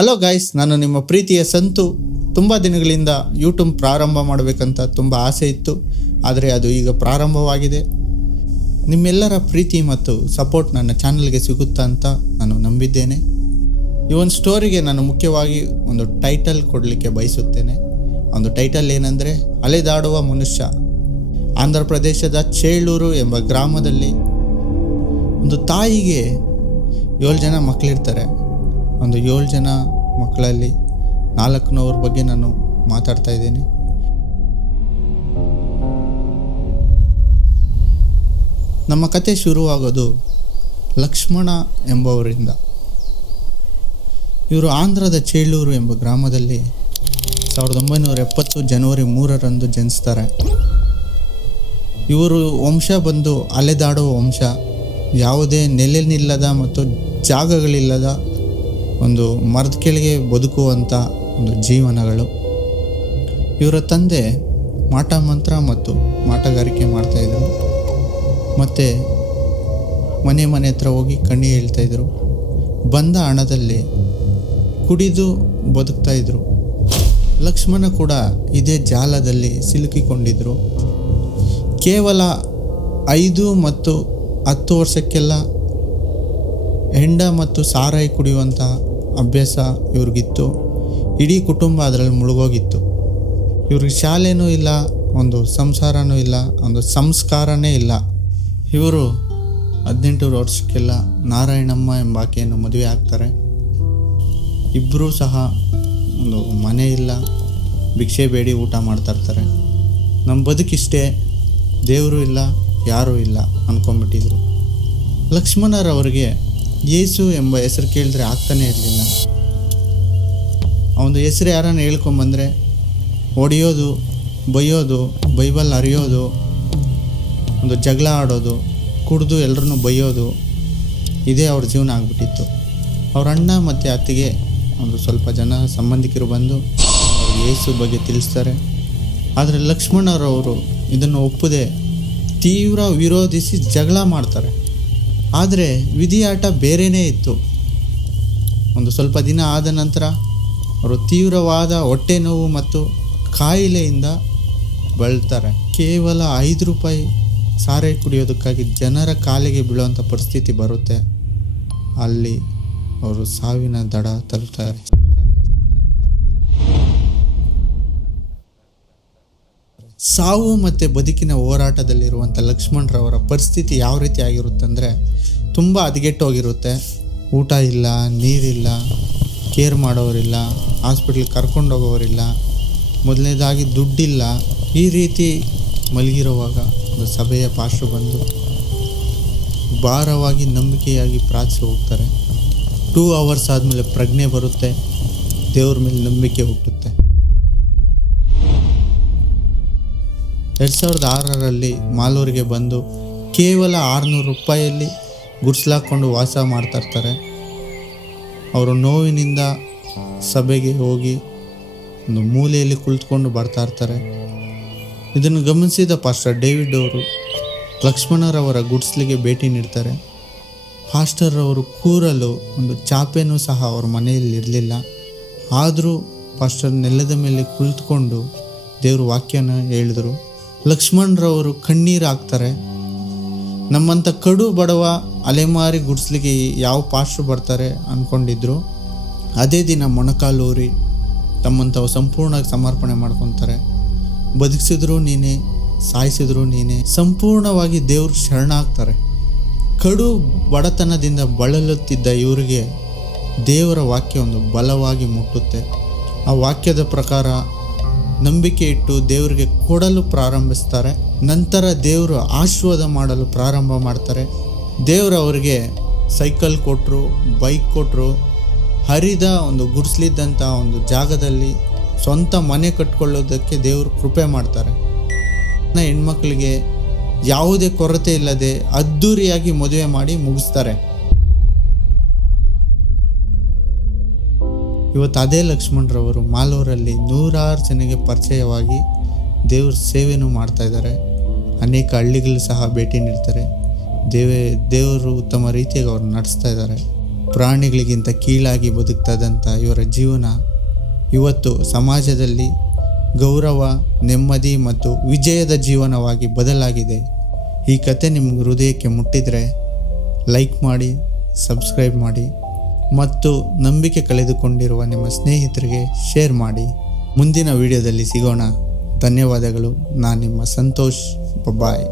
Hello guys, ನಾನು ನಿಮ್ಮ ಪ್ರೀತಿಯ ಸಂತು. ತುಂಬ ದಿನಗಳಿಂದ ಯೂಟ್ಯೂಬ್ ಪ್ರಾರಂಭ ಮಾಡಬೇಕಂತ ತುಂಬ ಆಸೆ ಇತ್ತು, ಆದರೆ ಅದು ಈಗ ಪ್ರಾರಂಭವಾಗಿದೆ. ನಿಮ್ಮೆಲ್ಲರ ಪ್ರೀತಿ ಮತ್ತು ಸಪೋರ್ಟ್ ನನ್ನ ಚಾನಲ್ಗೆ ಸಿಗುತ್ತಾ ಅಂತ ನಾನು ನಂಬಿದ್ದೇನೆ. ಈ ಒಂದು ಸ್ಟೋರಿಗೆ ನಾನು ಮುಖ್ಯವಾಗಿ ಒಂದು ಟೈಟಲ್ ಕೊಡಲಿಕ್ಕೆ ಬಯಸುತ್ತೇನೆ. ಒಂದು ಟೈಟಲ್ ಏನಂದರೆ ಅಲೆದಾಡುವ ಮನುಷ್ಯ. ಆಂಧ್ರ ಪ್ರದೇಶದ ಚೇಳೂರು ಎಂಬ ಗ್ರಾಮದಲ್ಲಿ ಒಂದು ತಾಯಿಗೆ 7 ಜನ ಮಕ್ಕಳಿರ್ತಾರೆ. ಒಂದು 7 ಜನ ಮಕ್ಕಳಲ್ಲಿ 4 ಬಗ್ಗೆ ನಾನು ಮಾತಾಡ್ತಾ ಇದ್ದೀನಿ. ನಮ್ಮ ಕತೆ ಶುರುವಾಗೋದು ಲಕ್ಷ್ಮಣ ಎಂಬವರಿಂದ. ಇವರು ಆಂಧ್ರದ ಚೇಳೂರು ಎಂಬ ಗ್ರಾಮದಲ್ಲಿ 1970 ಜನವರಿ 3 ಜನಿಸ್ತಾರೆ. ಇವರು ವಂಶ ಬಂದು ಅಲೆದಾಡುವ ವಂಶ. ಯಾವುದೇ ನೆಲೆನಿಲ್ಲದ ಮತ್ತು ಜಾಗಗಳಿಲ್ಲದ ಒಂದು ಮರದ ಕೆಳಗೆ ಬದುಕುವಂಥ ಒಂದು ಜೀವನಗಳು. ಇವರ ತಂದೆ ಮಾಟ ಮಂತ್ರ ಮತ್ತು ಮಾಟಗಾರಿಕೆ ಮಾಡ್ತಾಯಿದ್ರು. ಮತ್ತು ಮನೆ ಹತ್ರ ಹೋಗಿ ಕಣ್ಣಿ ಹೇಳ್ತಾಯಿದ್ರು. ಬಂದ ಹಣದಲ್ಲಿ ಕುಡಿದು ಬದುಕ್ತಾಯಿದ್ರು. ಲಕ್ಷ್ಮಣ ಕೂಡ ಇದೇ ಜಾಲದಲ್ಲಿ ಸಿಲುಕಿಕೊಂಡಿದ್ದರು. ಕೇವಲ 5 ಮತ್ತು 10 ವರ್ಷಕ್ಕೆಲ್ಲ ಹೆಂಡ ಮತ್ತು ಸಾರಾಯಿ ಕುಡಿಯುವಂಥ ಅಭ್ಯಾಸ ಇವ್ರಿಗಿತ್ತು. ಇಡೀ ಕುಟುಂಬ ಅದರಲ್ಲಿ ಮುಳುಗೋಗಿತ್ತು. ಇವ್ರಿಗೆ ಶಾಲೆನೂ ಇಲ್ಲ, ಒಂದು ಸಂಸಾರನೂ ಇಲ್ಲ, ಒಂದು ಸಂಸ್ಕಾರನೇ ಇಲ್ಲ. ಇವರು 18 ವರ್ಷಕ್ಕೆಲ್ಲ ನಾರಾಯಣಮ್ಮ ಎಂಬ ಆಕೆಯನ್ನು ಮದುವೆ ಆಗ್ತಾರೆ. ಇಬ್ಬರೂ ಸಹ ಒಂದು ಮನೆ ಇಲ್ಲ, ಭಿಕ್ಷೆ ಬೇಡಿ ಊಟ ಮಾಡ್ತಾಯಿರ್ತಾರೆ. ನಮ್ಮ ಬದುಕಿಷ್ಟೇ, ದೇವರು ಇಲ್ಲ, ಯಾರೂ ಇಲ್ಲ ಅಂದ್ಕೊಂಡ್ಬಿಟ್ಟಿದ್ರು. ಲಕ್ಷ್ಮಣರವ್ರಿಗೆ ಯೇಸು ಎಂಬ ಹೆಸರು ಕೇಳಿದ್ರೆ ಆಗ್ತಾನೆ ಇರಲಿಲ್ಲ. ಅವನು ಹೆಸರು ಯಾರನ್ನು ಹೇಳ್ಕೊಂಬಂದರೆ ಹೊಡೆಯೋದು, ಬೈಯೋದು, ಬೈಬಲ್ ಅರಿಯೋದು, ಒಂದು ಜಗಳ ಆಡೋದು, ಕುಡಿದು ಎಲ್ಲರನ್ನೂ ಬೈಯೋದು, ಇದೇ ಅವ್ರ ಜೀವನ ಆಗಿಬಿಟ್ಟಿತ್ತು. ಅವ್ರ ಅಣ್ಣ ಮತ್ತು ಅತ್ತಿಗೆ ಒಂದು ಸ್ವಲ್ಪ ಜನ ಸಂಬಂಧಿಕರು ಬಂದು ಅವ್ರಿಗೆ ಯೇಸು ಬಗ್ಗೆ ತಿಳಿಸ್ತಾರೆ. ಆದರೆ ಲಕ್ಷ್ಮಣರವರು ಇದನ್ನು ಒಪ್ಪದೆ ತೀವ್ರ ವಿರೋಧಿಸಿ ಜಗಳ ಮಾಡ್ತಾರೆ. ಆದರೆ ವಿಧಿಯಾಟ ಬೇರೆಯೇ ಇತ್ತು. ಒಂದು ಸ್ವಲ್ಪ ದಿನ ಆದ ನಂತರ ಅವರು ತೀವ್ರವಾದ ಹೊಟ್ಟೆ ನೋವು ಮತ್ತು ಕಾಯಿಲೆಯಿಂದ ಬಳಲ್ತಾರೆ. ಕೇವಲ 5 ರೂಪಾಯಿ ಸಾರಾಯಿ ಕುಡಿಯೋದಕ್ಕಾಗಿ ಜನರ ಕಾಲಿಗೆ ಬೀಳುವಂಥ ಪರಿಸ್ಥಿತಿ ಬರುತ್ತೆ. ಅಲ್ಲಿ ಅವರು ಸಾವಿನ ದಡ ತಲುಪ್ತಾರೆ. ಸಾವು ಮತ್ತು ಬದುಕಿನ ಹೋರಾಟದಲ್ಲಿರುವಂಥ ಲಕ್ಷ್ಮಣರವರ ಪರಿಸ್ಥಿತಿ ಯಾವ ರೀತಿ ಆಗಿರುತ್ತಂದರೆ ತುಂಬ ಹದಗೆಟ್ಟೋಗಿರುತ್ತೆ. ಊಟ ಇಲ್ಲ, ನೀರಿಲ್ಲ, ಕೇರ್ ಮಾಡೋರಿಲ್ಲ, ಹಾಸ್ಪಿಟ್ಲಿಗೆ ಕರ್ಕೊಂಡೋಗೋರಿಲ್ಲ, ಮೊದಲನೇದಾಗಿ ದುಡ್ಡಿಲ್ಲ. ಈ ರೀತಿ ಮಲಗಿರುವಾಗ ಒಂದು ಸಭೆಯ ಪಾಸ್ಟ್ರು ಬಂದು ಭಾರವಾಗಿ ನಂಬಿಕೆಯಾಗಿ ಪ್ರಾರ್ಥಿಸಿ ಹೋಗ್ತಾರೆ. 2 ಅವರ್ಸ್ ಆದಮೇಲೆ ಪ್ರಜ್ಞೆ ಬರುತ್ತೆ, ದೇವ್ರ ಮೇಲೆ ನಂಬಿಕೆ ಹುಟ್ಟುತ್ತೆ. 2006ರಲ್ಲಿ ಮಾಲೂರಿಗೆ ಬಂದು ಕೇವಲ 600 ರೂಪಾಯಲ್ಲಿ ಗುಡ್ಸ್ಲಾಕೊಂಡು ವಾಸ ಮಾಡ್ತಾಯಿರ್ತಾರೆ. ಅವರು ನೋವಿನಿಂದ ಸಭೆಗೆ ಹೋಗಿ ಒಂದು ಮೂಲೆಯಲ್ಲಿ ಕುಳಿತುಕೊಂಡು ಬರ್ತಾಯಿರ್ತಾರೆ. ಇದನ್ನು ಗಮನಿಸಿದ ಪಾಸ್ಟರ್ ಡೇವಿಡ್ ಅವರು ಲಕ್ಷ್ಮಣರವರ ಗುಡ್ಸ್ಲಿಗೆ ಭೇಟಿ ನೀಡ್ತಾರೆ. ಪಾಸ್ಟರ್ರವರು ಕೂರಲು ಒಂದು ಚಾಪೆನೂ ಸಹ ಅವ್ರ ಮನೆಯಲ್ಲಿ ಇರಲಿಲ್ಲ. ಆದರೂ ಪಾಸ್ಟರ್ ನೆಲದ ಮೇಲೆ ಕುಳಿತುಕೊಂಡು ದೇವ್ರ ವಾಕ್ಯನ ಹೇಳಿದರು. ಲಕ್ಷ್ಮಣರವರು ಕಣ್ಣೀರು ಹಾಕ್ತಾರೆ. ನಮ್ಮಂಥ ಕಡು ಬಡವ ಅಲೆಮಾರಿ ಗುಡ್ಸ್ಲಿಗೆ ಯಾವ ಪಾಸ್ಟ್ರು ಬರ್ತಾರೆ ಅಂದ್ಕೊಂಡಿದ್ರು. ಅದೇ ದಿನ ಮೊಣಕಾಲೂರಿ ತಮ್ಮಂಥವು ಸಂಪೂರ್ಣವಾಗಿ ಸಮರ್ಪಣೆ ಮಾಡ್ಕೊತಾರೆ. ಬದುಕಿಸಿದ್ರು ನೀನೇ, ಸಾಯಿಸಿದ್ರು ನೀನೇ, ಸಂಪೂರ್ಣವಾಗಿ ದೇವ್ರ ಶರಣಾಗ್ತಾರೆ. ಕಡು ಬಡತನದಿಂದ ಬಳಲುತ್ತಿದ್ದ ಇವರಿಗೆ ದೇವರ ವಾಕ್ಯ ಒಂದು ಬಲವಾಗಿ ಮುಟ್ಟುತ್ತೆ. ಆ ವಾಕ್ಯದ ಪ್ರಕಾರ ನಂಬಿಕೆ ಇಟ್ಟು ದೇವರಿಗೆ ಕೊಡಲು ಪ್ರಾರಂಭಿಸ್ತಾರೆ. ನಂತರ ದೇವರು ಆಶೀರ್ವಾದ ಮಾಡಲು ಪ್ರಾರಂಭ ಮಾಡ್ತಾರೆ. ದೇವರು ಅವರಿಗೆ ಸೈಕಲ್ ಕೊಟ್ಟರು, ಬೈಕ್ ಕೊಟ್ಟರು. ಹರಿದ ಒಂದು ಗುಡಿಸ್ಲಿದ್ದಂಥ ಒಂದು ಜಾಗದಲ್ಲಿ ಸ್ವಂತ ಮನೆ ಕಟ್ಕೊಳ್ಳೋದಕ್ಕೆ ದೇವರು ಕೃಪೆ ಮಾಡ್ತಾರೆ. ಹೆಣ್ಮಕ್ಳಿಗೆ ಯಾವುದೇ ಕೊರತೆ ಇಲ್ಲದೆ ಅದ್ಧೂರಿಯಾಗಿ ಮದುವೆ ಮಾಡಿ ಮುಗಿಸ್ತಾರೆ. ಇವತ್ತು ಅದೇ ಲಕ್ಷ್ಮಣರವರು ಮಾಲೂರಲ್ಲಿ 100 ಜನಕ್ಕೆ ಪರಿಚಯವಾಗಿ ದೇವ್ರ ಸೇವೆನೂ ಮಾಡ್ತಾಯಿದ್ದಾರೆ. ಅನೇಕ ಹಳ್ಳಿಗಳು ಸಹ ಭೇಟಿ ನೀಡ್ತಾರೆ. ದೇವರು ಉತ್ತಮ ರೀತಿಯಾಗಿ ಅವ್ರು ನಡೆಸ್ತಾ ಇದ್ದಾರೆ. ಪ್ರಾಣಿಗಳಿಗಿಂತ ಕೀಳಾಗಿ ಬದುಕ್ತದಂಥ ಇವರ ಜೀವನ ಇವತ್ತು ಸಮಾಜದಲ್ಲಿ ಗೌರವ, ನೆಮ್ಮದಿ ಮತ್ತು ವಿಜಯದ ಜೀವನವಾಗಿ ಬದಲಾಗಿದೆ. ಈ ಕತೆ ನಿಮ್ಗೆ ಹೃದಯಕ್ಕೆ ಮುಟ್ಟಿದರೆ ಲೈಕ್ ಮಾಡಿ, ಸಬ್ಸ್ಕ್ರೈಬ್ ಮಾಡಿ ಮತ್ತು ನಂಬಿಕೆ ಕಳೆದುಕೊಂಡಿರುವ ನಿಮ್ಮ ಸ್ನೇಹಿತರಿಗೆ ಶೇರ್ ಮಾಡಿ. ಮುಂದಿನ ವಿಡಿಯೋದಲ್ಲಿ ಸಿಗೋಣ. ಧನ್ಯವಾದಗಳು. ನಾನು ನಿಮ್ಮ ಸಂತೋಷ್. ಬಾಯ್.